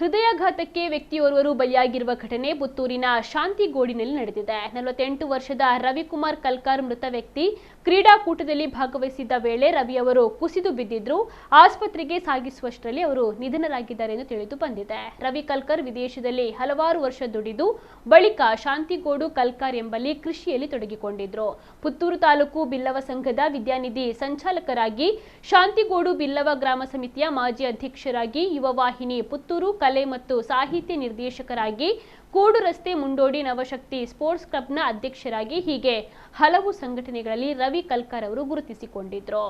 ಹೃದಯಾಘಾತಕ್ಕೆ ವ್ಯಕ್ತಿಯೋರ್ವರು ಬಲಿಯಾಗಿರುವ ಘಟನೆ ಪುತ್ತೂರಿನ ಶಾಂತಿಗೋಡಿನಲ್ಲಿ ನಡೆದಿದೆ. 48 ವರ್ಷದ ರವಿಕುಮಾರ್ ಕಲ್ಕಾರ್ ಮೃತ ವ್ಯಕ್ತಿ ಕ್ರೀಡಾಕೂಟದಲ್ಲಿ ಭಾಗವಹಿಸಿದ್ದ ವೇಳೆ ರವಿಯವರು ಕುಸಿದು ಬಿದ್ದಿದ್ರು. ಆಸ್ಪತ್ರೆಗೆ ಸಾಗಿಸುವಷ್ಟರಲ್ಲಿ ಅವರು ನಿಧನರಾಗಿದ್ದಾರೆ ಎಂದು ತಿಳಿದು ಬಂದಿದೆ. ರವಿ ಕಲ್ಕರ್ ವಿದೇಶದಲ್ಲಿ ಹಲವಾರು ವರ್ಷ ದುಡಿದು ಬಳಿಕ ಶಾಂತಿಗೋಡು ಕಲ್ಕಾರ್ ಎಂಬಲ್ಲಿ ಕೃಷಿಯಲ್ಲಿ ತೊಡಗಿಕೊಂಡಿದ್ರು. ಪುತ್ತೂರು ತಾಲೂಕು ಬಿಲ್ಲವ ಸಂಘದ ವಿದ್ಯಾನಿಧಿ ಸಂಚಾಲಕರಾಗಿ, ಶಾಂತಿಗೋಡು ಬಿಲ್ಲವ ಗ್ರಾಮ ಸಮಿತಿಯ ಮಾಜಿ ಅಧ್ಯಕ್ಷರಾಗಿ, ಯುವ ವಾಹಿನಿ ಪುತ್ತೂರು ಕಲೆ ಮತ್ತು ಸಾಹಿತ್ಯ ನಿರ್ದೇಶಕರಾಗಿ, ಕೂಡು ರಸ್ತೆ ಮುಂಡೋಡಿ ನವಶಕ್ತಿ ಸ್ಪೋರ್ಟ್ಸ್ ಕ್ಲಬ್ನ ಅಧ್ಯಕ್ಷರಾಗಿ ಹೀಗೆ ಹಲವು ಸಂಘಟನೆಗಳಲ್ಲಿ ರವಿ ಕಲ್ಕಾರ್ ಅವರು ಗುರುತಿಸಿಕೊಂಡಿದ್ರು.